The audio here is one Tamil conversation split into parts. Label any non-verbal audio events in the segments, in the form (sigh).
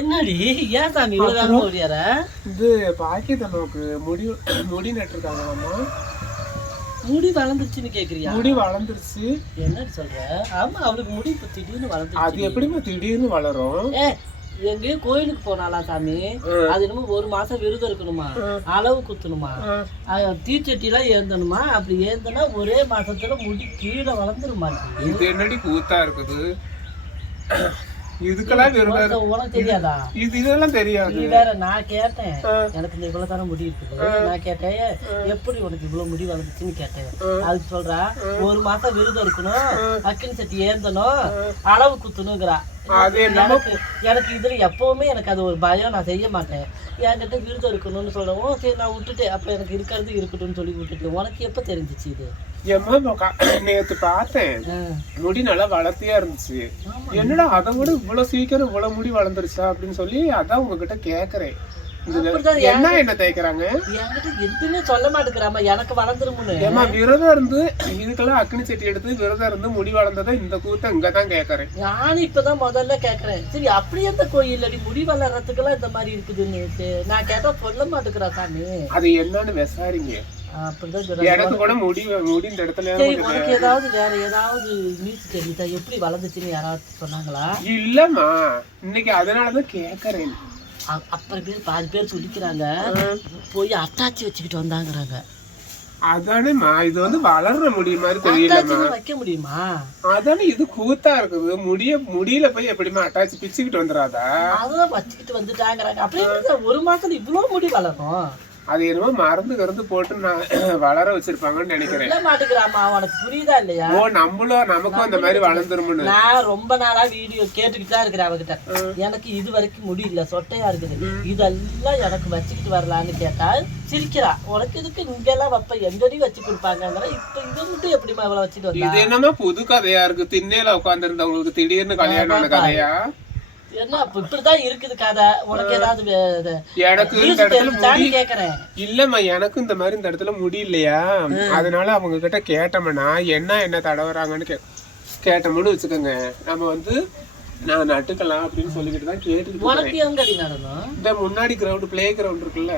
என்னடி? ஏன் சாமி இவ்வளவு ஓடியார? இது பாக்கியத்தம்மாவுக்கு முடி முடி நட்டுருக்காங்களாம்மா. முடி வளர்ந்துருச்சுன்னு கேக்குறியா? முடி வளர்ந்துருச்சு. என்னடி சொல்ற? ஆமா அவளுக்கு முடி இப்ப திடீர்னு அது எப்படிம்மா திடீர்னு வளரும்? எங்கேயோ கோயிலுக்கு போனாலா சாமி? அது என்னமோ ஒரு மாசம் விரதம் இருக்கணுமா? அளவு குத்தணுமா? அஹ் தீச்சட்டிலாம் ஏந்தணுமா? அப்படி ஏந்தனா ஒரே மாசத்துல முடி கீழே வளர்ந்துருமா இது என்னடி கூத்தா இருக்குது? இதுக்கெல்லாம் உனக்கு தெரியாதா? இது இதெல்லாம் தெரியாது. நீ வேற நான் கேட்டேன். எனக்கு இந்த இவ்வளவு தானே முடி இருக்குது நான் கேட்டேன் எப்படி உனக்கு இவ்வளவு முடி வளர்ந்துச்சுன்னு கேட்டேன். அதுக்கு சொல்றா ஒரு மாசம் விரதம் இருக்கணும் அக்கினி சட்டி ஏந்தணும் அளவு குத்தணுங்கிறா. அது எனக்கு எனக்கு இதுல எப்பவுமே எனக்கு அது ஒரு பயம் நான் செய்ய மாட்டேன். என்கிட்ட விரதம் இருக்கணும்னு சொல்லவும் சரி நான் விட்டுட்டேன். அப்ப எனக்கு இருக்கிறது இருக்கட்டும்னு சொல்லி விட்டுட்டேன். உனக்கு எப்ப தெரிஞ்சிச்சு இது? கா- (clears throat) நேத்து பார்த்தேன். முடி நல்லா வளர்த்தியா இருந்துச்சு. என்னடா அதை விட இவ்வளவு சீக்கிரம் இவ்வளவு முடி வளர்ந்துருச்சா அப்படின்னு சொல்லி அதான் உங்ககிட்ட கேக்குறேன். என்ன என்ன தேய்க்கிறாங்க? என்கிட்ட எதுவுமே சொல்ல மாட்டேங்கிறாம எனக்கு வளர்ந்துருமுன்னு ஏமா விரதம் இருந்து இதுக்கெல்லாம் அக்னி சட்டி எடுத்து விரதம் இருந்து முடி வளர்ந்ததை இந்த கூத்த இங்கதான் கேக்குறேன். நானும் இப்பதான் முதல்ல கேக்குறேன். சரி அப்படி எந்த கோயில் அடி முடி வளர்றதுக்கெல்லாம் இந்த மாதிரி இருக்குதுன்னு நான் கேட்டா சொல்ல மாட்டேங்கிறா சாமி. அது என்னன்னு விசாரிங்க. எனக்கு கூட முடி முடி இந்த இடத்துல உனக்கு ஏதாவது வேற ஏதாவது நியூஸ் தெரியுதா? எப்படி வளர்ந்துச்சுன்னு யாராவது சொன்னாங்களா? இல்லம்மா. இன்னைக்கு அதனாலதான் கேக்குறேன். அப்புறம் பேர் பாதி பேர் சொல்லிக்கிறாங்க போய் அட்டாச்சி வச்சுக்கிட்டு வந்தாங்கறாங்க. அதானேம்மா. இது வந்து வளர்ற முடி மாதிரி தெரியலம்மா. அட்டாச்சி வைக்க முடியுமா? அதானே இது கூத்தா இருக்குது. முடிய முடியல போய் எப்படிம்மா அட்டாச் பிச்சுக்கிட்டு வந்துடாதா அதான் வச்சுக்கிட்டு வந்துட்டாங்கறாங்க. அப்படியே ஒரு மாசத்துல இவ்வளவு முடி வளரும்? அது என்னமோ மருந்து கருந்து போட்டு நான் (clears throat) வளர வச்சிருப்பாங்கன்னு நினைக்கிறேன். மாட்டுக்கிறாமா உனக்கு புரியுதா இல்லையா? ஓ நம்மளும் நமக்கும் அந்த மாதிரி வளர்ந்துருமுன்னு நான் ரொம்ப நாளா வீடியோ கேட்டுக்கிட்டு தான் இருக்கிறேன் அவகிட்ட. எனக்கு இது வரைக்கும் முடியல சொட்டையா இருக்குது. இதெல்லாம் எனக்கு வச்சுக்கிட்டு வரலான்னு கேட்டா சிரிக்கிறா. உனக்கு இதுக்கு இங்கெல்லாம் வைப்ப எங்கடி வச்சு கொடுப்பாங்கங்கிற இப்ப இது மட்டும் எப்படிமா இவ்வளவு வச்சுட்டு இது என்னமா புது கதையா இருக்கு. திண்ணையில உட்கார்ந்து இருந்தவங்களுக்கு திடீர்னு கல்யாணம் கதையா? என்ன இப்படிதான் இருக்குது கதை. உனக்கு ஏதாவது எனக்கு கேக்குறேன். இல்லம்மா எனக்கும் இந்த மாதிரி இந்த இடத்துல முடியலையா அதனால அவங்க கிட்ட கேட்டோம்னா என்ன என்ன தடவுறாங்கன்னு கே கேட்டோம்னு வச்சுக்கோங்க. நம்ம வந்து நான் நட்டுக்கலாம் அப்படின்னு சொல்லிக்கிட்டு தான். உனக்கு எங்கடி நடனம் இந்த முன்னாடி கிரவுண்ட் பிளே கிரவுண்ட் இருக்குல்ல.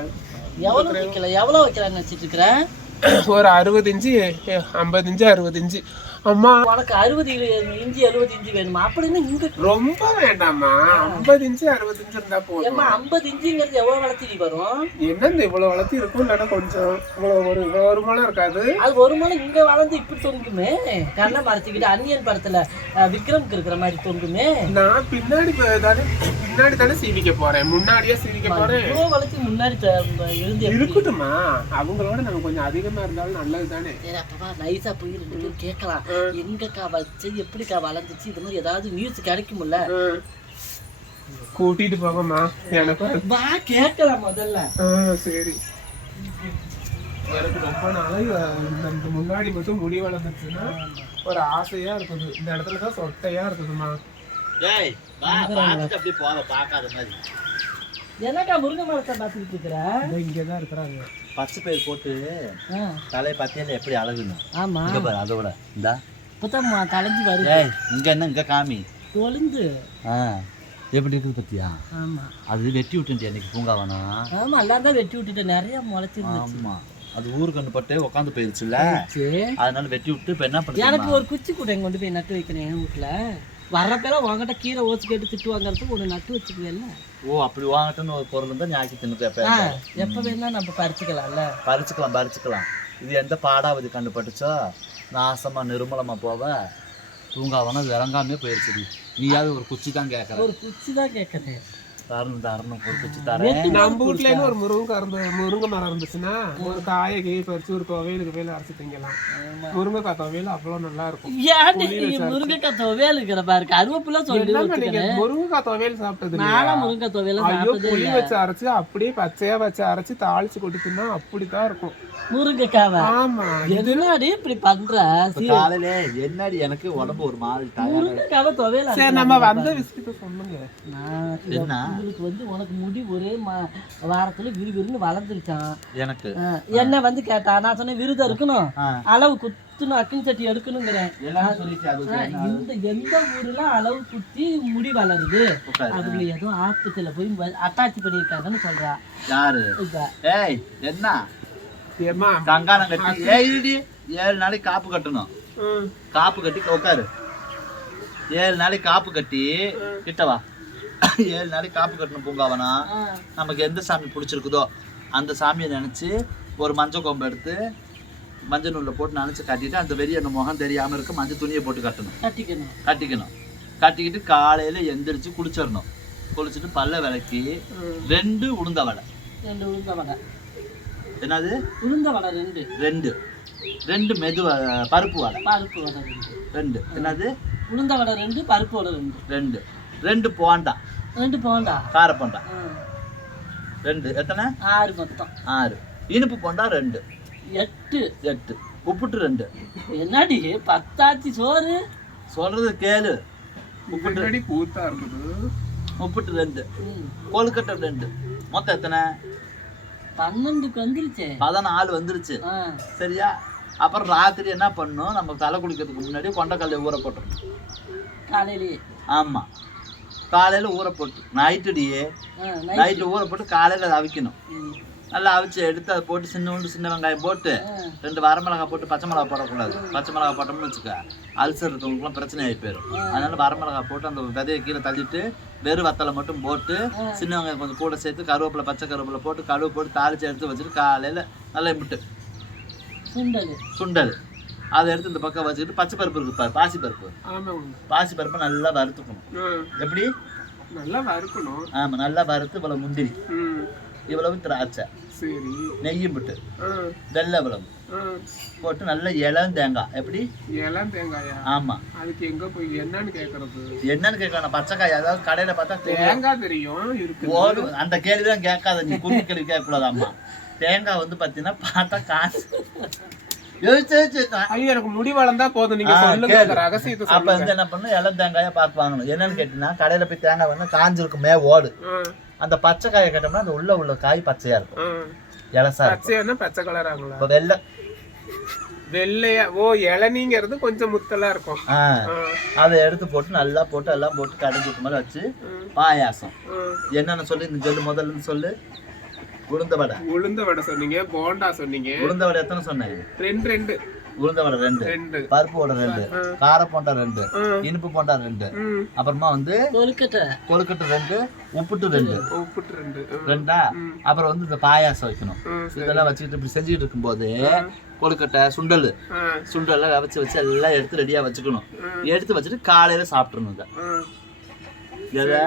எவ்வளவு வைக்கல எவ்வளவு வைக்கிறான்னு வச்சிட்டு இருக்கிற? ஒரு அறுபது இன்ச்சு ஐம்பது இன்ச்சு அறுபது இன்ச்சு. அம்மா உனக்கு அறுபது இஞ்சி எழுபது இஞ்சி வேணுமா? அப்படின்னு இங்க ரொம்ப வேண்டாம்மா. ஐம்பது இன்ச்சு அறுபது இன்ச்சு இருந்தா போதும். ஐம்பது இஞ்சிங்கிறது எவ்வளவு வளர்த்தி வரும்? என்ன இந்த இவ்வளவு வளர்த்தி இருக்கும் இல்லைன்னா கொஞ்சம் இவ்வளவு ஒரு இவ்வளவு வருமானம் இருக்காது. அது ஒரு முறை இங்க வளர்ந்து இப்படி தொங்குமே? கண்ணை மறைச்சிக்கிட்டு அன்னியன் படத்துல விக்ரம்க்கு இருக்கிற மாதிரி தொங்குமே? நான் பின்னாடி தானே பின்னாடி தானே சீவிக்க போறேன். முன்னாடியே சீவிக்க போறேன். இவ்வளோ வளர்த்தி முன்னாடி இருந்து? இருக்கட்டுமா அவங்களோட நம்ம கொஞ்சம் அதிகமா இருந்தாலும் நல்லது தானே அப்பவா நைஸா போய் ரெண்டு பேரும் கேட்கலாம். எங்கக்கா வச்சு எப்படிக்கா வளர்ந்துச்சு? இது மாதிரி ஏதாவது நியூஸ் கிடைக்கும்ல கூட்டிட்டு போங்கம்மா. எனக்கு வா கேட்கலாம் முதல்ல. சரி. எனக்கு ரொம்ப நாளைக்கு இந்த முன்னாடி மட்டும் முடி வளர்ந்துச்சுன்னா ஒரு ஆசையா இருக்குது. இந்த இடத்துல தான் சொட்டையா இருக்குதுமா டேய் வா பார்த்துட்டு அப்படியே போக பார்க்காத மாதிரி. என்னக்கா முருங்கை மரத்தை பார்த்துக்கிட்டு இருக்கிற? இதோ இங்கதான் இருக்கிறாங்க. பச்சை பயிர் போட்டு தலையை பத்தியில எப்படி அழகுன்னு. ஆமா. இங்க பாரு அதோட இந்தா. இப்பதான் வருது. ஏய் இங்க என்ன இங்க காமி. தொழுந்து ஆ எப்படி இருக்குது பத்தியா? ஆமா. அது வெட்டி விட்டுன்ட்டு அன்னைக்கு பூங்காவனா? ஆமா எல்லாம் தான் வெட்டி விட்டுட்டு நிறைய முளைச்சிருந்துச்சு. ஆமா. அது ஊருக்கு கண்டு பட்டு உட்காந்து போயிருச்சுல்ல. சரி. அதனால வெட்டி விட்டு இப்ப என்ன எனக்கு பண்ணுறது ஒரு குச்சி கூட கொண்டு போய் நட்டு வைக்கிறேன் என் வீட்டுல வர்றப்பெல்லாம் உங்ககிட்ட கீரை ஓச்சு கேட்டு திட்டு வாங்குறதுக்கு ஒன்று நட்டு வச்சுக்குவேல்ல. ஓ அப்படி வாங்கட்டுன்னு ஒரு பொருள் இருந்தா ஞாக்கி தின்னுக்கு எப்ப எப்ப வேணா நம்ம பறிச்சுக்கலாம்ல பறிச்சுக்கலாம் பறிச்சுக்கலாம். இது எந்த பாடாவதி கண்டு பட்டுச்சோ நாசமா நிர்மலமா போவ. தூங்காவனா இறங்காமே போயிருச்சு நீயாவது ஒரு குச்சி தான் கேட்கற ஒரு குச்சி தான் கேட்கறேன் தரணும் தரணும் ஒரு குச்சி தரேன். நம்ம வீட்ல இருந்து ஒரு முருங்கை இருந்து முருங்கை மரம் இருந்துச்சுன்னா ஒரு காயை கீ பறிச்சு ஒரு துவையலுக்கு வேலை அரைச்சு திங்கலாம். முருங்கைக்காய் துவையல் அவ்வளவு நல்லா இருக்கும். ஏன் முருங்கைக்காய் துவையல் இருக்கிற பாரு கருவேப்பிலை சொல்லி முருங்கைக்காய் துவையல் சாப்பிட்டது? நானும் முருங்கை துவையல ஐயோ புளி வச்சு அரைச்சு அப்படியே பச்சையா வச்சு அரைச்சு தாளிச்சு கொட்டிட்டுனா அப்படித்தான் இருக்கும். முருங்கைக்காவ? ஆமா என்னடி இப்படி பண்ற? காலையில என்னடி எனக்கு உடம்பு ஒரு மாதிரி முருங்கைக்காவ துவையல சரி நம்ம வந்த விஷயத்த சொல்லுங்க. நான் என்ன? உங்களுக்கு வந்து உனக்கு முடி ஒரே மா- வாரத்துல விறுவிறுன்னு வளர்ந்துருச்சான் எனக்கு. என்ன வந்து கேட்டா நான் சொன்னேன் விருதம் இருக்கணும். அளவு குத்துணும் அக்கின் சட்டி எடுக்கணுங்கிறேன். இந்த எந்த ஊர்ல அளவு குத்தி முடி வளருது? உட்காரு. அவங்க ஏதோ ஆஸ்பத்திரியில போய் அட்டாச் பண்ணியிருக்காங்கன்னு சொல்றா. யாரு? என்ன? கங்கானம் கட்டி. ஏய் இருடி ஏழு நாளைக்கு காப்பு கட்டணும். காப்பு கட்டி உட்காரு. ஏழு நாளைக்கு காப்பு கட்டி கிட்டவா (laughs) ஏழு நாளைக்கு காப்பு கட்டணும் பூங்காவனா? நமக்கு எந்த சாமி பிடிச்சிருக்குதோ அந்த சாமியை நினச்சி ஒரு மஞ்சள் கொம்பு எடுத்து மஞ்சள் நூலில் போட்டு நினச்சி கட்டிட்டு அந்த வெறி அந்த முகம் தெரியாமல் இருக்க மஞ்சள் துணியை போட்டு கட்டணும். கட்டிக்கணும். கட்டிக்கணும். கட்டிக்கிட்டு காலையில் எந்திரிச்சு குளிச்சிடணும். குளிச்சுட்டு பல்ல விளக்கி ரெண்டு உளுந்த வடை. ரெண்டு உளுந்த வடை. என்னது? உளுந்த வடை ரெண்டு. ரெண்டு. ரெண்டு மெது பருப்பு வடை. பருப்பு வடை ரெண்டு. ரெண்டு. என்னது? உளுந்த வடை ரெண்டு பருப்பு வடை ரெண்டு. ரெண்டு. ரெண்டு போண்டா. ரெண்டு போண்டா? கார போண்டா. ரெண்டு. எத்தனை? ஆறு மொத்தம். ஆறு. இனிப்பு போண்டா ரெண்டு. எட்டு. எட்டு. உப்புட்டு ரெண்டு. என்னடி? பத்தாச்சி சோறு? சொல்றது கேளு. முன்னாடி கூத்தா இருக்குது? உப்புட்டு ரெண்டு. கொழுக்கட்டை ரெண்டு. மொத்தம் எத்தனை? பன்னெண்டுக்கு வந்துருச்சே. பதினாலு வந்துருச்சு. ஆ, சரியா? அப்புறம் ராத்திரி என்ன பண்ணணும் நம்ம தலை குளிக்கிறதுக்கு முன்னாடி கொண்டக்கல்லை ஊற போட்டுருணும் காலையிலேயே. ஆமாம் காலையில் ஊற போட்டு நைட்டுடியே நைட்டு ஊற போட்டு காலையில் அதை அவிக்கணும். நல்லா அவிச்சு எடுத்து அதை போட்டு சின்ன உண்டு சின்ன வெங்காயம் போட்டு ரெண்டு வரமிளகா போட்டு பச்சை மிளகா போடக்கூடாது. பச்சை மிளகா போட்டோம்னு வச்சுக்க அல்சர் இருக்கவங்களுக்குலாம் பிரச்சனை ஆகி போயிடும் அதனால வரமிளகா போட்டு அந்த விதையை கீழே தள்ளிட்டு வெறும் வத்தலை மட்டும் போட்டு சின்ன வெங்காயம் கொஞ்சம் கூட சேர்த்து கருவேப்பிலை பச்சை கருவேப்பிலை போட்டு கழுவு போட்டு தாளிச்சு எடுத்து வச்சுட்டு காலையில் நல்லா விட்டு சுண்டல். சுண்டல். அதை எடுத்து இந்த பக்கம் வச்சுக்கிட்டு பச்சை பருப்பு இருக்கு பாசி பருப்பு. பாசி பருப்பை நல்லா வறுத்துக்கணும். எப்படி? நல்லா வறுக்கணும். ஆமாம் நல்லா வறுத்து இவ்வளவு முந்திரி இவ்வளவு திராட்சை சரி. நெய்யும் விட்டு ஆ, வெள்ளை இவ்வளவு. போட்டு நல்லா இளம் தேங்காய் எப்படி? இளம் தேங்காயா? ஆமாம் அதுக்கு எங்க போய் என்னன்னு கேக்குறது? என்னன்னு கேட்கணும் பச்சைக்காய் அதாவது கடையில் பார்த்தா தேங்காய் தெரியும் இருக்கு. அந்த கேள்வி தான் கேட்காத நீ குறுக்கு கேள்வி கேட்கக்கூடாது அம்மா. தேங்காய் வந்து பார்த்தீங்கன்னா பார்த்தா காசு. ஐயோ எனக்கு முடி வளர்ந்தா போதும். நீங்க சொல்லுங்க ரகசியத்தை அப்ப வந்து என்ன பண்ணணும் இளம் தேங்காயை பார்த்து வாங்கணும். என்னன்னு கேட்டீங்கன்னா கடையில போய் தேங்காய் வாங்கினா காஞ்சிருக்குமே ஓடு. அந்த பச்சை காயை கேட்டோம்னா அந்த உள்ள உள்ள காய் பச்சையா இருக்கும். இலசா பச்சையானா பச்சை கலர் இப்போ வெள்ளை. வெள்ளையா ஓ இளநீங்கிறது கொஞ்சம் முத்தலா இருக்கும். அதை எடுத்து போட்டு நல்லா போட்டு எல்லாம் போட்டு கடைஞ்சிட்டு மாதிரி வச்சு பாயாசம். என்னென்ன சொல்லி? இந்த சொல்லு முதல்ல சொல்லு. உளுந்த வடை. உளுந்த வடை சொன்னீங்க போண்டா சொன்னீங்க. உளுந்த வடை எத்தனை சொன்னேன் ரெண்டு ரெண்டு. உளுந்த வடை ரெண்டு. பருப்பு வடை ரெண்டு. கார போண்டா ரெண்டு. இனிப்பு போண்டா ரெண்டு. அப்புறமா வந்து கொழுக்கட்டை. கொழுக்கட்டை ரெண்டு உப்புட்டு ரெண்டு. உப்புட்டு ரெண்டு. ரெண்டா. அப்புறம் வந்து இந்த பாயாசம் வைக்கணும். இதெல்லாம் வச்சுக்கிட்டு இப்படி செஞ்சுட்டு இருக்கும்போது கொழுக்கட்டை சுண்டல். சுண்டெல்லாம் வச்சு வச்சு எல்லாம் எடுத்து ரெடியாக வச்சுக்கணும். எடுத்து வச்சுட்டு காலையில் ஆ. எதை?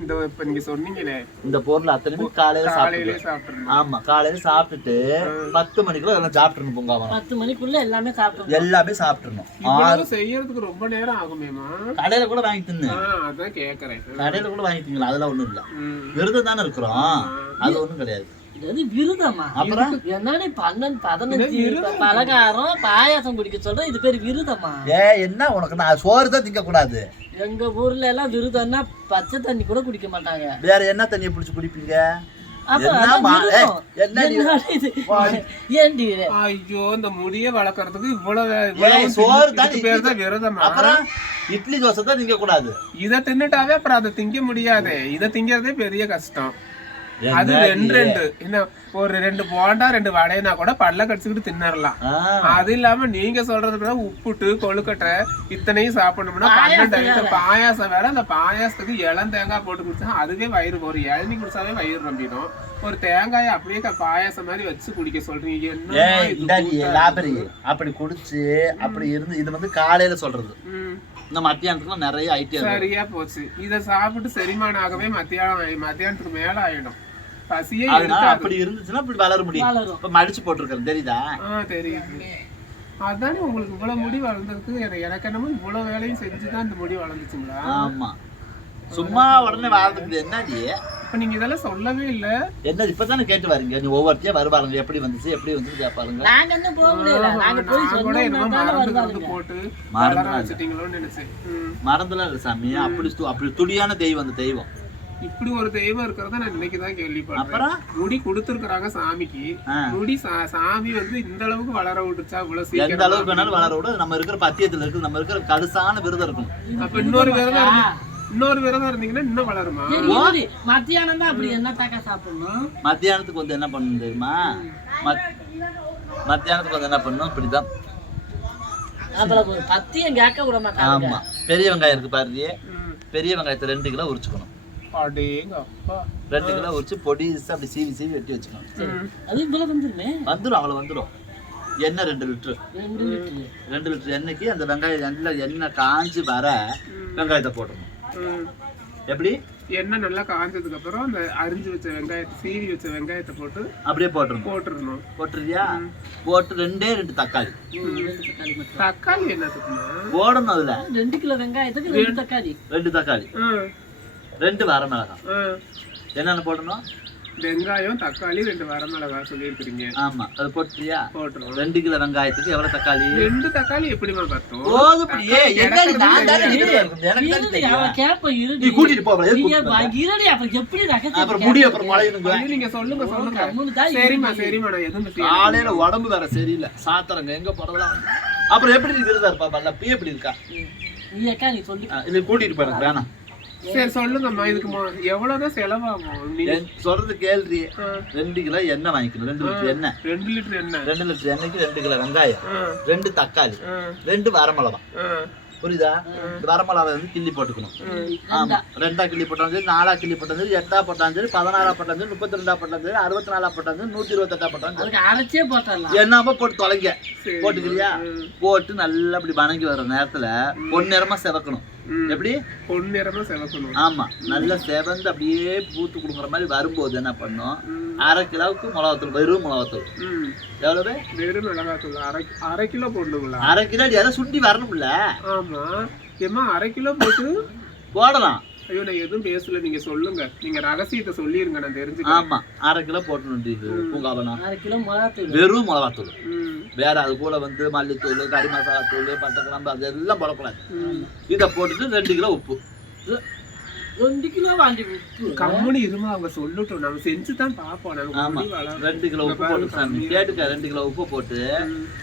இந்த இப்ப நீங்க சொன்னீங்களே. இந்த பொருள் அத்தனையுமே காலையில் காலையிலே சாப்பிட்டுருணும் ஆமா காலையில் சாப்பிட்டுட்டு பத்து மணிக்குள்ள அதெல்லாம் சாப்பிட்றணும் பூங்காவனம் பத்து மணிக்குள்ள எல்லாமே சாப்பிட்டு எல்லாமே சாப்பிட்றணும் இவ்வளவு செய்யறதுக்கு ரொம்ப நேரம் ஆகுமேமா கடையில் கூட வாங்கி தின்னு. அதான் கேக்குறேன். கடையில் கூட வாங்கி திங்கலாம் அதெல்லாம் ஒன்றும் இல்லை. ம். விருதம் தானே இருக்கிறோம். அது ஒன்றும் கிடையாது. இது விருதமா? அப்புறம்? என்னடி பன்னெண்டு பதினஞ்சு பலகாரம் பாயாசம் குடிக்க சொல்ற இது பேர் விருதமா? ஏ என்ன உனக்கு? நான் சோறு தான் திங்கக்கூடாது. எங்க ஊர்ல எல்லாம் விருதம்னா பச்சை தண்ணி கூட குடிக்க மாட்டாங்க. வேற என்ன தண்ணியை பிடிச்சி குடிப்பீங்க? ஐயோ இந்த முடிய வளர்க்கறதுக்கு இவ்வளவு சோறு தான் பேர் தான் விரதமா? அப்புறம் இட்லி தோசை தான் திங்க கூடாது இத தின்னுட்டாவே அப்புறம் அதை திங்க முடியாதே. இத திங்கிறதே பெரிய கஷ்டம். அது ரெண்டு ரெண்டு. என்ன ஒரு ரெண்டு போண்டா ரெண்டு வடைனா கூட பல்ல கடிச்சுக்கிட்டு தின்னறலாம். அது இல்லாம நீங்க சொல்றது உப்புட்டு கொழுக்கட்டை இத்தனையும் சாப்பிடணும்னா பன்னெண்டு ஐட்டம். பாயாசம் வேற. அந்த பாயாசத்துக்கு இளம் தேங்காய் போட்டு குடிச்சா அதுவே வயிறு ஒரு இளநீ குடிச்சாவே வயிறு நம்பிடும் ஒரு தேங்காயை அப்படியே பாயாசம் மாதிரி வச்சு குடிக்க சொல்றீங்க. என்ன அப்படி குடிச்சு அப்படி இருந்து இது வந்து காலையில சொல்றது. இந்த மத்தியானத்துக்குலாம் நிறைய ஐட்டம் சரியா போச்சு. இத சாப்பிட்டு செரிமானம் ஆகவே மத்தியானம் மத்தியானத்துக்கு மேல ஆயிடும். பசியே அதனால இருக்காது அப்படி இருந்துச்சுன்னா இப்படி வளர முடியும். இப்ப மடிச்சு போட்டிருக்கேன் தெரியுதா? ஆ தெரியுது. அதானே உங்களுக்கு இவ்வளவு முடி வளர்ந்ததுக்கு எனக்கு என்னமோ இவ்வளவு வேலையும் செஞ்சுதான் இந்த முடி வளர்ந்துச்சுங்களா? ஆமா. சும்மா உடனே வாழ்றதுக்கு என்னடி இப்ப நீங்க இதெல்லாம் சொல்லவே இல்ல. என்ன இப்பதானே கேட்டு வரீங்க. நீ ஒவ்வொருத்தையும் வருவாருங்க எப்படி வந்துச்சு? எப்படி வந்துச்சு கேட்பாருங்க நாங்க என்ன போக முடியல. நாங்க போய் என்னமோ தானே மறந்து வந்து போட்டு மறந்து வச்சுட்டீங்களோன்னு நினைச்சேன். ம். மறந்துலாம் இல்லை சாமி அப்படி அப்படி துடியான தெய்வம் அந்த தெய்வம். இப்படி ஒரு தெய்வம் இருக்கிறத நான் இன்னைக்கு தான் கேள்விப்படுறேன். அப்புறம்? முடி கொடுத்துருக்காங்க சாமிக்கு. முடி சா- சாமி வந்து இந்த அளவுக்கு வளர விட்டுச்சா இவ்வளவு எந்த சீக்கிரம்? அளவுக்கு வேணாலும் வளர விட. நம்ம இருக்கிற பத்தியத்துல இருக்கு. நம்ம இருக்கிற கடுசான விரதம் இருக்கணும் அப்ப இன்னொரு விரதம் இன்னொரு விரதம் இருந்தீங்கன்னா இன்னும் வளருமா. மத்தியானம் தான் அப்படி என்ன தாக்கா சாப்பிடணும்? மத்தியானத்துக்கு வந்து என்ன பண்ணணும் தெரியுமா? மத்- மத்தியானத்துக்கு வந்து என்ன பண்ணணும்? இப்படிதான். பத்தியம் கேட்க விட மாட்டாங்க. ஆமா. பெரிய வெங்காயம் இருக்கு பாருங்க. பெரிய வெங்காயத்தை ரெண்டு கிலோ உரிச்சுக்கணும். ரெண்டு கிலோ உரிச்சு பொடிசா அப்படி சீவி சீவி வெட்டி வச்சுக்கணும். அது இவ்வளவு வந்துருமே? வந்துடும் அவ்வளோ வந்துடும் எண்ணெய் ரெண்டு லிட்டரு. ரெண்டு லிட்டர். எண்ணெய்க்கு அந்த வெங்காயம் நல்லா எண்ணெய் காஞ்சி வர வெங்காயத்தை போடணும். ம். எப்படி? எண்ணெய் நல்லா காஞ்சதுக்கு அப்புறம் அந்த அரிஞ்சு வச்ச வெங்காயத்தை சீவி வச்ச வெங்காயத்தை போட்டு அப்படியே போட்டுருணும் போட்டுறணும். போட்டுருவியா போட்டு ரெண்டே ரெண்டு தக்காளி. தக்காளி மட்டும். தக்காளி என்னத்துக்குமா? போடணும் அதுல. ரெண்டு கிலோ வெங்காயத்துக்கு ரெண்டு தக்காளி. ரெண்டு தக்காளி. ம். ரெண்டு வரமிளகாய் ம். என்னென்ன போடணும்? வெங்காயம் தக்காளி ரெண்டு வரமிளகா சொல்லியிருக்கிறீங்க. ஆமா அது போட்டுறியா போட்டுருவோம். ரெண்டு கிலோ வெங்காயத்துக்கு எவ்வளவு தக்காளி? ரெண்டு தக்காளி எப்படிமா பார்த்தோம் போதுப்படியே நான் தானே. நீ கூட்டிட்டு போ? இருடி, அப்புறம் எப்படி அப்புறம் முடி அப்புறம் ஐயோ, நீங்க சொல்லுங்க சொல்லுங்க. சரிம்மா சரிம்மா நான் எதுவும். காலையில உடம்பு வேற சரியில்லை. சாத்திரங்க. எங்க போறதெல்லாம் அப்புறம் எப்படி விருதா இருப்பா பல்ல பி எப்படி இருக்கா? நீ அக்கா நீ சொல்லு. இல்லை கூட்டிட்டு எனக்கு வேணாம். சரி சொல்லுங்கம்மா இதுக்கு எவ்வளவுதான் செலவாகும்? சொல்றது கேள்வி. ரெண்டு கிலோ எண்ணெய் வாங்கிக்கணும். ரெண்டு லிட்டர் எண்ணெய். ரெண்டு லிட்டர் எண்ணெய். ரெண்டு லிட்டர் எண்ணெய்க்கு ரெண்டு கிலோ வெங்காயம். ரெண்டு தக்காளி. ரெண்டு வரமிளகா. புரியுதா? இந்த வரமிளகாவை வந்து கிள்ளி போட்டுக்கணும். ஆமா. ரெண்டா கிள்ளி போட்டாலும் சரி நாலா கிள்ளி போட்டாலும் சரி எட்டா போட்டாலும் சரி பதினாறா போட்டாலும் சரி முப்பத்தி ரெண்டா போட்டாலும் சரி அறுபத்தி நாலா போட்டாலும் சரி நூத்தி இருபத்தெட்டா போட்டாலும் சரி. அரைச்சே என்னப்பா போட்டு தொலைங்க. போட்டுக்கிறியா. போட்டு நல்லா வணங்கி வர நேரத்துல பொன்னிறமா செவக்கணும். ம். எப்படி? பொன்னிறமா செவக்கணும் ஆமா. நல்லா செவந்து அப்படியே பூத்து கொடுக்குற மாதிரி வரும்போது என்ன பண்ணும்? அரை கிலோவுக்கு மிளகாத்தூள் வெறும் மிளகாத்தூள். ம். எவ்வளவு? வெறும் மிளகாத்தூள். அரை அரை கிலோ போடணுங்களா அரை கிலோ அதை சுண்டி வரணும்ல. ஆமா. ஏம்மா அரை கிலோ போட்டு போடலாம். ஐயோ நான் எதுவும் பேசல. நீங்க சொல்லுங்க. நீங்க ரகசியத்தை சொல்லிருங்க. நான் தெரிஞ்சுக்கிறேன். ஆமா. அரை கிலோ போட்டு பூங்காவனம் அரை கிலோ மிளகாத்தூள். வெறும் மிளகாத்தூள். ம். வேற அது கூட வந்து மல்லித்தூள் கறி மசாலா தூள் பட்டை கிளம்பு அது எல்லாம் போடக்கூடாது. இதை போட்டுட்டு ரெண்டு கிலோ உப்பு. ரெண்டு கிலோ வாங்கி கம்முனு இருமா அவங்க சொல்லட்டும். நம்ம செஞ்சு தான் பாப்போம் நமக்கு ஆமா. முடி வளரும். ரெண்டு கிலோ உப்பு போட்டு சாமி கேட்டுக்க ரெண்டு கிலோ உப்பு போட்டு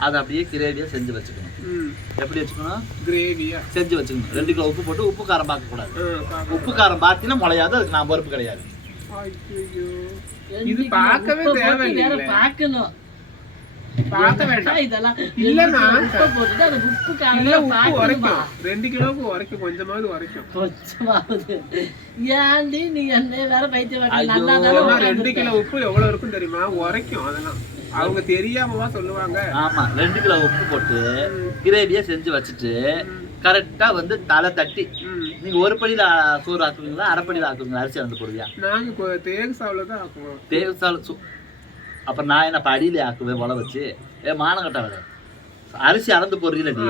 அதை அப்படியே கிரேவியா செஞ்சு வச்சுக்கணும். ம். எப்படி வச்சுக்கணும்? கிரேவியா. செஞ்சு வச்சுக்கணும். ரெண்டு கிலோ உப்பு போட்டு உப்பு காரம் பார்க்க கூடாது. உப்பு காரம் பார்த்தீங்கன்னா முளையாது அதுக்கு நான் பொறுப்பு கிடையாது. இது பார்க்கவே. வேற பார்க்கணும். பார்க்க வேண்டாம். இதெல்லாம் உப்பை போட்டுட்டு அந்த உப்பு பார்க்கணுமா உரைக்கும். ரெண்டு கிலோவுக்கு உரைக்கும். கொஞ்சமாவது உரைக்கும். கொஞ்சமாவது. ஏன்டி நீ என்ன வேற பைத்தியம். நல்லா தானே ரெண்டு கிலோ உப்பு எவ்வளவு இருக்கும் தெரியுமா? உரைக்கும் அதெல்லாம். அவங்க தெரியாமவா சொல்லுவாங்க? ஆமா ரெண்டு கிலோ உப்பு போட்டு கிரேவியா செஞ்சு வச்சுட்டு கரெக்டா வந்து தலை தட்டி. நீங்க ஒரு படியில சோறு ஆக்குவீங்களா? அரை படியில ஆக்குவீங்களா? அரிசி வந்து போடுவியா? நாங்க தேகு சாவுல தான் ஆக்குவோம். தேவசால சு அப்புறம் நான் என்ன படியில ஆக்குவேன் உழ வச்சு? ஏ மானங்கட்ட வேலை அரிசி அளந்து போடுறீங்களடி.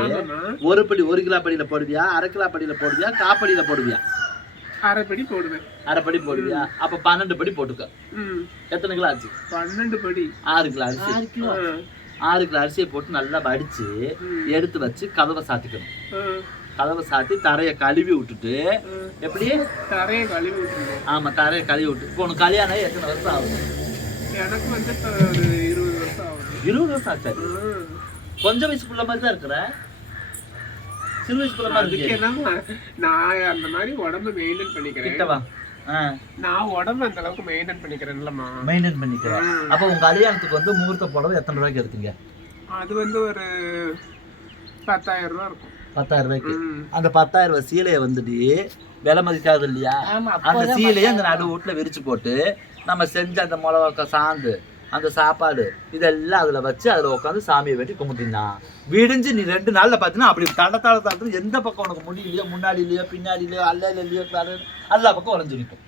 ஒரு படி ஒரு கிலோ படியில போடுவியா? அரை கிலோ படியில போடுவியா? காப்படியில போடுவியா? அரைப்படி போடுவேன். அரை படி போடுவியா? அப்ப பன்னெண்டு படி போட்டுக்க. ம். எத்தனை கிலோ ஆச்சு பன்னெண்டு படி. ஆறு கிலோ அரிசி. ஆறு கிலோ. அரிசியை போட்டு நல்லா வடிச்சு எடுத்து வச்சு கதவை சாத்திக்கணும். கதவை சாத்தி தரையை கழுவி விட்டுட்டு. எப்படி? தரையை கழுவி விட்டுருங்க ஆமா தரையை கழுவி விட்டு. இப்போ உனக்கு கல்யாணம் ஆகி எத்தனை வருஷம் ஆகும் எனக்கு வந்து இப்ப ஒரு இருபது வருஷம் ஆகுது. இருபது வருஷம் ஆச்சாரு ஆ. கொஞ்சம் வயசு பிள்ளை மாதிரி தான் இருக்கிற. சிறு வயசு பிள்ளை மாதிரி அதுக்கு இருக்கே. என்னம்மா? நான் அந்த மாதிரி உடம்ப மெயின்டைன் பண்ணிக்கிறேன். நான் உடம்ப அந்த அளவுக்கு மெயின்டைன் பண்ணிக்கிறேன்லம்மா மெயின்டைன் பண்ணிக்கிறேன். அப்போ உங்க கல்யாணத்துக்கு வந்து முகூர்த்த புடவை எத்தனை ரூபாய்க்கு எடுத்தீங்க? அது வந்து ஒரு பத்தாயிரம் ரூபா இருக்கும். பத்தாயிரம் ரூபாய்க்கு. அந்த பத்தாயிரம் ரூபாய் சீலையை வந்துட்டு விலை மதிக்காது இல்லையா? அந்த சீலையை அந்த நடு வீட்டுல விரிச்சு போட்டு நம்ம செஞ்ச அந்த மிளகா சாந்து அந்த சாப்பாடு இதெல்லாம் அதுல வச்சு அதுல உட்காந்து சாமியை வெட்டி கும்பிட்டீங்கன்னா விடிஞ்சு நீ ரெண்டு நாள்ல பாத்தீங்கன்னா அப்படி தட தட தட எந்த பக்கம் உனக்கு முடியலையோ முன்னாடிலையோ பின்னாடிலையோ அல்ல இல்லையோ எல்லா பக்கம் உடஞ்சு நிற்கும்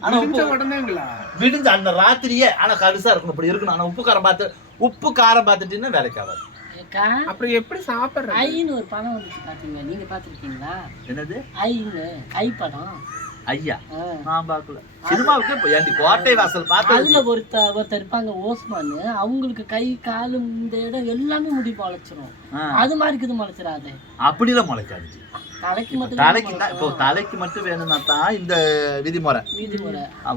ஆனா முடிஞ்ச உப்பு உடனேங்களா விடிஞ்சு அந்த ராத்திரியே ஆனா கருசா இருக்கணும் இப்படி இருக்கணும். ஆனா உப்பு காரம் பார்த்து உப்பு காரம் பார்த்துட்டீங்கன்னா வேலைக்கு ஆகாது. அக்கா அப்புறம் எப்படி சாப்பிடுறது? ஐன்னு ஒரு படம் வந்துச்சு பாத்தீங்க நீங்க பாத்திருக்கீங்களா? என்னது? ஐன்னு ஐ படம் ஐயா. நான் பார்க்கல சினிமாவுக்கு ஏன்டி கோட்டை வாசல் பார்த்தது அதுல ஒருத்த ஒருத்தர் இருப்பாங்க ஓஸ்மான். அவங்களுக்கு கை காலு இந்த இடம் எல்லாமே முடி முளைச்சிரும். அது மாதிரி இருக்குது முளைச்சிடாது அப்படிலாம் முளைக்காது தலைக்கு மட்டும் தலைக்கு தான் இப்போ தலைக்கு மட்டும் வேணும்னா தான் இந்த விதிமுறை.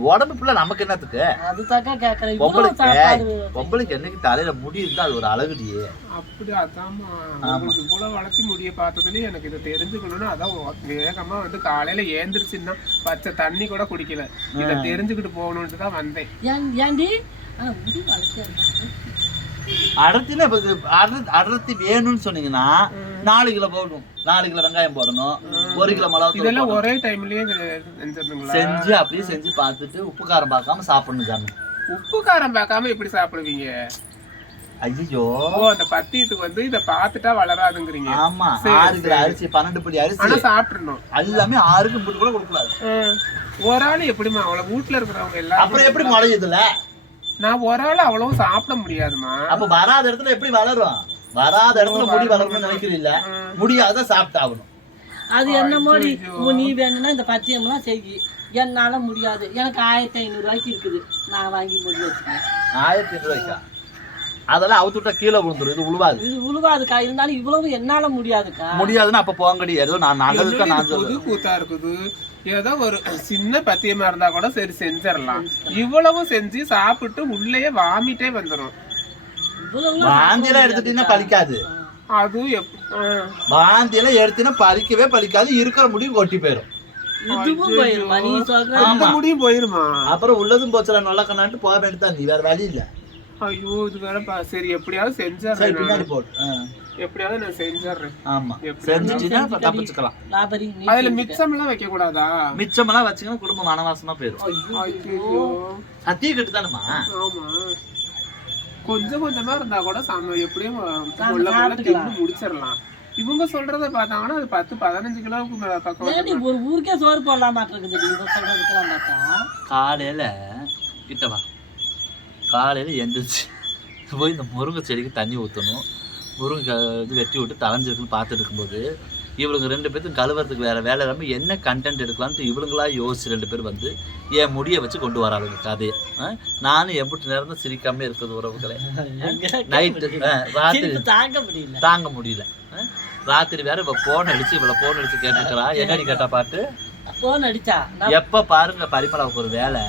உடம்பு ஃபுல்லா நமக்கு என்னத்துக்கு? அதுதாக்கா கேக்குறேன். இவ்வளவு பொம்பளைக்கு பொம்பளைக்கு என்னைக்கு தலையில முடி இருந்தா அது ஒரு அழகுடியே. அப்படி அதாம்மா. உங்களுக்கு இவ்வளவு வளர்த்தி முடிய பார்த்ததுலயே எனக்கு இதை தெரிஞ்சுக்கணும்னு அதான் ஒ- வேகமா வந்து காலையில ஏந்திரிச்சுன்னா பச்சை தண்ணி கூட குடிக்கல. இதை தெரிஞ்சுக்கிட்டு போகணும்னு தான் வந்தேன். ஏன் ஏன்டி? ஆனா முடி அடர்த்தினா இப்போ அடர்த்தி வேணும்னு சொன்னீங்கன்னா நாலு கிலோ போடணும். நாலு கிலோ வெங்காயம் போடணும். ஒரு கிலோ மிளகா இதெல்லாம் ஒரே டைம்லயே செஞ்சு அப்படியே செஞ்சு பார்த்துட்டு உப்பு காரம் பார்க்காம சாப்பிடணும் சாமி. உப்பு காரம் பார்க்காம எப்படி சாப்பிடுவீங்க? ஐயோ அந்த பத்தியத்துக்கு வந்து இதை பார்த்துட்டா வளராதுங்கிறீங்க. ஆமா ஆறு கிலோ அரிசி பன்னெண்டு படி ஆனா அரிசி சாப்பிட்டுறணும் எல்லாமே ஆறுக்கு முட்டு கூட கொடுக்கூடாது ம். ஒரு ஆள் எப்படிம்மா அவ்வளவு வீட்டுல இருக்கிறவங்க எல்லாரும் அப்புறம் எப்படி முளையுதுல நான் ஒரு ஆள் அவ்வளவு சாப்பிட முடியாதுமா அப்ப வராத இடத்துல எப்படி வளரும்? வராத இடத்துல முடி வளரணும்னு நினைக்கிறீல்ல? முடியாத சாப்பிட்டாகணும். அது என்ன மாதிரி நீ வேணும்னா இந்த பத்தியம்லாம் செய். என்னால முடியாது. எனக்கு ஆயிரத்தி ஐநூறு ரூபாய்க்கு இருக்குது. நான் வாங்கி முடி வச்சுக்கேன் ஆயிரத்தி ஐநூறு ரூபாய்க்கா? அதெல்லாம் அவுத்து விட்டா கீழே விழுந்துரும். இது உழுவாது. இது உழுவாதுக்கா. இருந்தாலும் இவ்வளவு என்னால முடியாதுக்கா. முடியாதுன்னா அப்ப போங்கடி. ஏதோ நான் நல்லதுக்கா நான் புது சொல்லுவேன் கூத்தா இருக்குது? ஏதோ ஒரு சின்ன பத்தியமா இருந்தா கூட சரி செஞ்சிடலாம். இவ்வளவு செஞ்சு சாப்பிட்டு உள்ளேயே வாமிட்டே இவ்வளவு வாந்தியெல்லாம் எடுத்துட்டீங்கன்னா பலிக்காது. அது. வாந்தியெல்லாம் எடுத்தீங்கன்னா பலிக்கவே பலிக்காது. இருக்கிற முடியும் கொட்டி போயிடும் முடியும் போயிருமா? அப்புறம் உள்ளதும் போச்சுல நல்ல கண்ணாட்டு போக வேண்டியதான் நீ வேற வழி இல்ல. ஐயோ இது வேற சரி எப்படியாவது சரி செஞ்சிடறேன் பின்னாடி நான். போடு. ஆ, எப்படியாவது நான் செஞ்சிடறேன். ஆமா. செஞ்சுட்டீங்கன்னா தப்பிச்சுக்கலாம். அதுல மிச்சம் எல்லாம் வைக்க கூடாதா மிச்சமெல்லாம் வச்சுங்கன்னா குடும்பம் மனவாசமா போயிடும் ஐயோ. சத்திய கட்டு தானேமா ஆமா. கொஞ்சம் கொஞ்சமா இருந்தா கூட சாம எப்படியும். தின்னு முடிச்சிடலாம். இவங்க சொல்றத பார்த்தாங்கன்னா அது பத்து பதினஞ்சு கிலோவுக்கு மேல பக்கம் ஒரு ஊருக்கே சோறு போடலாம் நீ இதை சொல்றதுக்கெல்லாம் பார்த்தா. காலையில கிட்ட வா. காலையில எந்திரிச்சு போய் இந்த முருங்கை செடிக்கு தண்ணி ஊற்றணும் முருங்கை இது வெட்டி விட்டு தலைஞ்சிருக்குன்னு பார்த்துட்டு இருக்கும்போது இவளுங்க ரெண்டு பேர்த்துக்கும் கழுவுறதுக்கு வேற வேலை இல்லாமல் என்ன கண்டென்ட் எடுக்கலான்ட்டு இவளுங்களா யோசிச்சு ரெண்டு பேர் வந்து என் முடியை வச்சு கொண்டு வராளுங்க கதையை? நானும் எம்பிட்டு நேரம் தான் சிரிக்காம இருக்குது உறவுகளே நைட்டு ராத்திரி தாங்க முடியல. தாங்க முடியல? ராத்திரி வேற இவ போன் அடிச்சு இவளை போன் அடிச்சு கேட்டுக்கிறா என்னடி கேட்டா பாட்டு? போன் அடிச்சா? எப்ப பாருங்க பரிமளாவுக்கு ஒரு வேலை.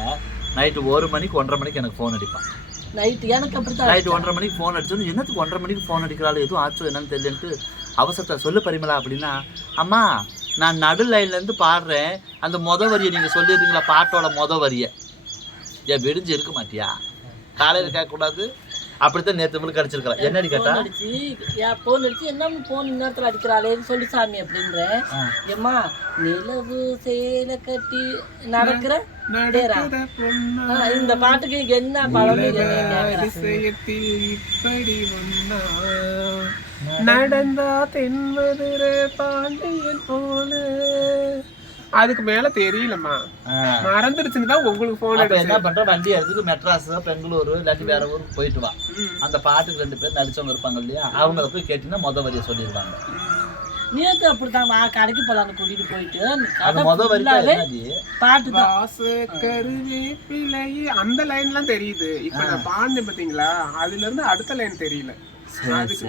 நைட்டு ஒரு மணிக்கு ஒன்றரை மணிக்கு எனக்கு ஃபோன் அடிப்பான். நைட்டு எனக்கு அப்படித்தான் நைட்டு ஒன்றரை மணிக்கு ஃபோன் அடிச்சோன்னு என்னத்துக்கு ஒன்றரை மணிக்கு ஃபோன் அடிக்கிறாள் எதுவும் ஆச்சோ என்னன்னு தெரியலன்ட்டு அவசரத்தை சொல்லு பரிமளா அப்படின்னா அம்மா நான் நடு லைன்லேருந்து பாடுறேன். அந்த மொத வரியை நீங்கள் சொல்லிடுறீங்களா பாட்டோட மொத வரியை. ஏன் வெடிஞ்சு இருக்க மாட்டியா? காலையில் கேட்கக்கூடாது. அப்படித்தான் நேற்று இவளுக்கு அடிச்சிருக்கலாம் என்னடி கேட்டா? அடிச்சு ஏன் போன் அடிச்சு என்ன போன் இந்நேரத்துல அடிக்கிறாளேன்னு சொல்லி சாமி அப்படின்றேன் ஆ. ஏம்மா நிலவு சேலை கட்டி நடக்கிற இந்த பாட்டுக்கு என்ன ஒன்னா நடந்தா தென்மதுரை பாண்டியன் போல. அதுக்கு மேல தெரியலம்மா. மறந்துடுச்சுன்னு தான் உங்களுக்கு போன் என்ன பண்ற வண்டி எடுத்துட்டு மெட்ராஸ் பெங்களூரு இல்லாட்டி வேற ஊருக்கு போயிட்டு வா. அந்த பாட்டுக்கு ரெண்டு பேர் நடிச்சவங்க இருப்பாங்க இல்லையா? அவங்கள போய் கேட்டீங்கன்னா மொத வரியை சொல்லிடுவாங்க. நேத்து அப்படித்தான் வா கடைக்கு போலான்னு கூட்டிட்டு போயிட்டு பாட்டு தான் அந்த லைன்லாம் தெரியுது. இப்ப நான் பாடினேன் பாத்தீங்களா? அதுல இருந்து அடுத்த லைன் தெரியல. அதுக்கு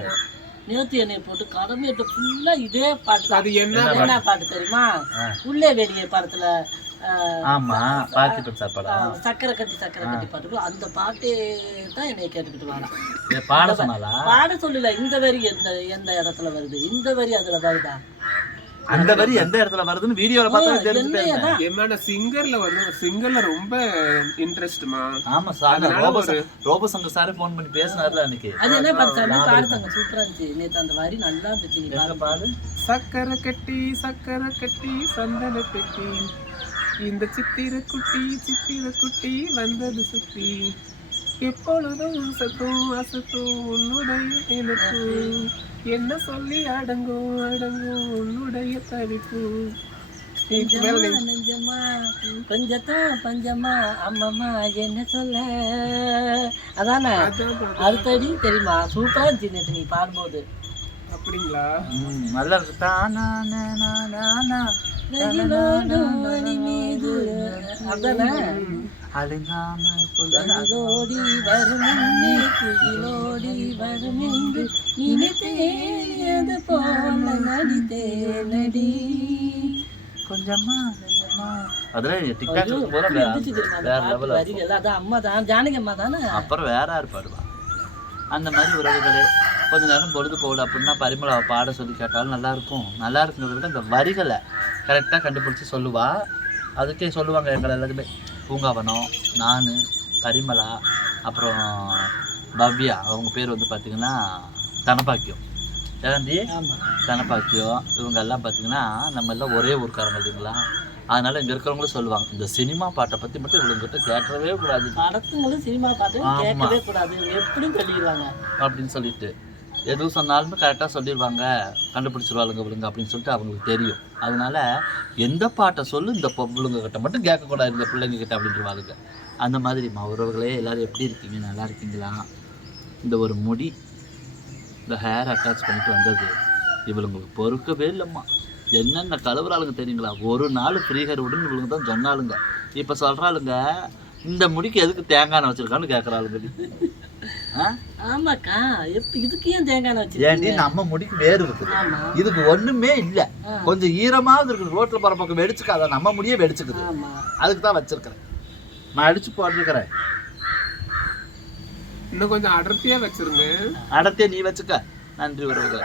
நேத்து என்னை போட்டு கடமையிட்ட ஃபுல்லா இதே பாட்டு அது என்ன என்ன பாட்டு? தெரியுமா. உள்ளே வெளியே படத்துல ஆமா சக்கரை கட்டி சக்கரை கட்டி பாட்டு அந்த பாட்டு தான் என்னை கேட்டுக்கிட்டு இதை பாட சொன்னாலா பாட சொல்லல இந்த வரி எந்த எந்த இடத்துல வருது? இந்த வரி அதுல வருதா? அந்த வரி எந்த இடத்துல வருதுன்னு வீடியோல பார்த்தா தெரிஞ்சு என்ன? போயிருந்தேன் தான் என்னோட சிங்கர்ல வந்து சிங்கர்ல ரொம்ப இன்ட்ரெஸ்ட்மா ஆமா sir robo Shankar sir phone பண்ணி பேசினார்ல அன்னைக்கு. அது என்ன படிச்சாங்க பாடுத்தாங்க சூப்பரா இருந்துச்சு. நேத்து அந்த வரி நல்லா இருந்துச்சு நீ பாடு. பாடு? சக்கரை கட்டி சக்கரை கட்டி சந்தன பெட்டி. இந்த சித்திர குட்டி சித்திர குட்டி வந்தது சுத்தி. எப்பொழுதும் சத்தும் அசத்தும் உன்னுடைய இழுப்பு என்ன சொல்லி அடங்கும் அடங்கும் உன்னுடைய தவிப்பு. நெஞ்சமா கொஞ்சத்தான் பஞ்சமா அம்மம்மா என்ன சொல்ல? அதானே. அடுத்தடி தெரியுமா? சூப்பரா இருந்துச்சு நீ பாடும்போது. அப்படிங்களா? நல்லா இருக்கு தானா, மீது அதானே? அழுங்காம கொள்ளாத. குயிலோடி வரும் என்று குயிலோடி வரும் என்று நினைத்தேன் போல நடித்தேனடி. கொஞ்சமா கொஞ்சமா. அப்புறம் வேற யார் பாடுவா? அந்த மாதிரி உறவுகளே கொஞ்ச நேரம் பொழுது போகல அப்படின்னா பரிமளாவை பாட சொல்லி கேட்டாலும் நல்லா இருக்கும். நல்லா இருக்குங்கிறத விட இந்த வரிகளை கரெக்டாக கண்டுபிடிச்சி சொல்லுவா. அதுக்கே சொல்லுவாங்க எங்களை எல்லாருமே. பூங்காவனம் நான் பரிமளா அப்புறம் பவ்யா அவங்க பேர் வந்து பார்த்திங்கன்னா தனபாக்கியம். ஏகாந்தி ஆமா. தனபாக்கியம் இவங்க எல்லாம் பார்த்தீங்கன்னா நம்ம எல்லாம் ஒரே ஊர்க்காரங்க இல்லைங்களா? அதனால இங்கே இருக்கிறவங்களும் சொல்லுவாங்க இந்த சினிமா பாட்டை பற்றி மட்டும் இவங்ககிட்ட கேட்கவே கூடாது. படத்துங்களும் சினிமா பாட்டு. கேட்கவே கூடாது. எப்படியும் சொல்லிடுவாங்க. அப்படின்னு சொல்லிட்டு. எது சொன்னாலுமே கரெக்டாக சொல்லிடுவாங்க கண்டுபிடிச்சிருவாளுங்க இவளுங்க அப்படின்னு சொல்லிட்டு அவங்களுக்கு தெரியும். அதனால எந்த பாட்டை சொல்லு இந்த பொம்பளுங்க கிட்ட மட்டும் கேட்கக்கூடாது இந்த பிள்ளைங்க கிட்ட அப்படின்றவாளுங்க அந்த மாதிரி மா எல்லோரும் எப்படி இருக்கீங்க? நல்லா இருக்கீங்களா? இந்த ஒரு முடி இந்த ஹேர் அட்டாச் பண்ணிட்டு வந்தது. இவளுங்களுக்கு பொறுக்கவே இல்லைம்மா. என்னென்ன கலவுறாளுங்க தெரியுங்களா? ஒரு நாள் ஃப்ரீ ஹேர் விடுன்னு இவளுங்க தான் சொன்னாலுங்க இப்போ சொல்கிறாளுங்க இந்த முடிக்கு எதுக்கு தேங்காய் வச்சுருக்கான்னு கேட்குறாளுங்க ஆமாக்கா இதுக்கு ஏன் தேங்காய் ஏண்டி வச்சிருக்கீங்க? நம்ம முடிக்கு வேறு இருக்குது. இதுக்கு ஒண்ணுமே இல்ல. கொஞ்சம் ஈரமாவது இருக்குது. ரோட்ல போற பக்கம் வெடிச்சுக்காத நம்ம முடியே வெடிச்சுக்குது. ஆமா. அதுக்கு தான் வச்சிருக்கிறேன். நான் அடிச்சு போட்டிருக்கிறேன். இன்னும் கொஞ்சம் அடர்த்தியா வச்சிருங்க அடத்தே நீ வச்சுக்க. நன்றி உறவுகள்.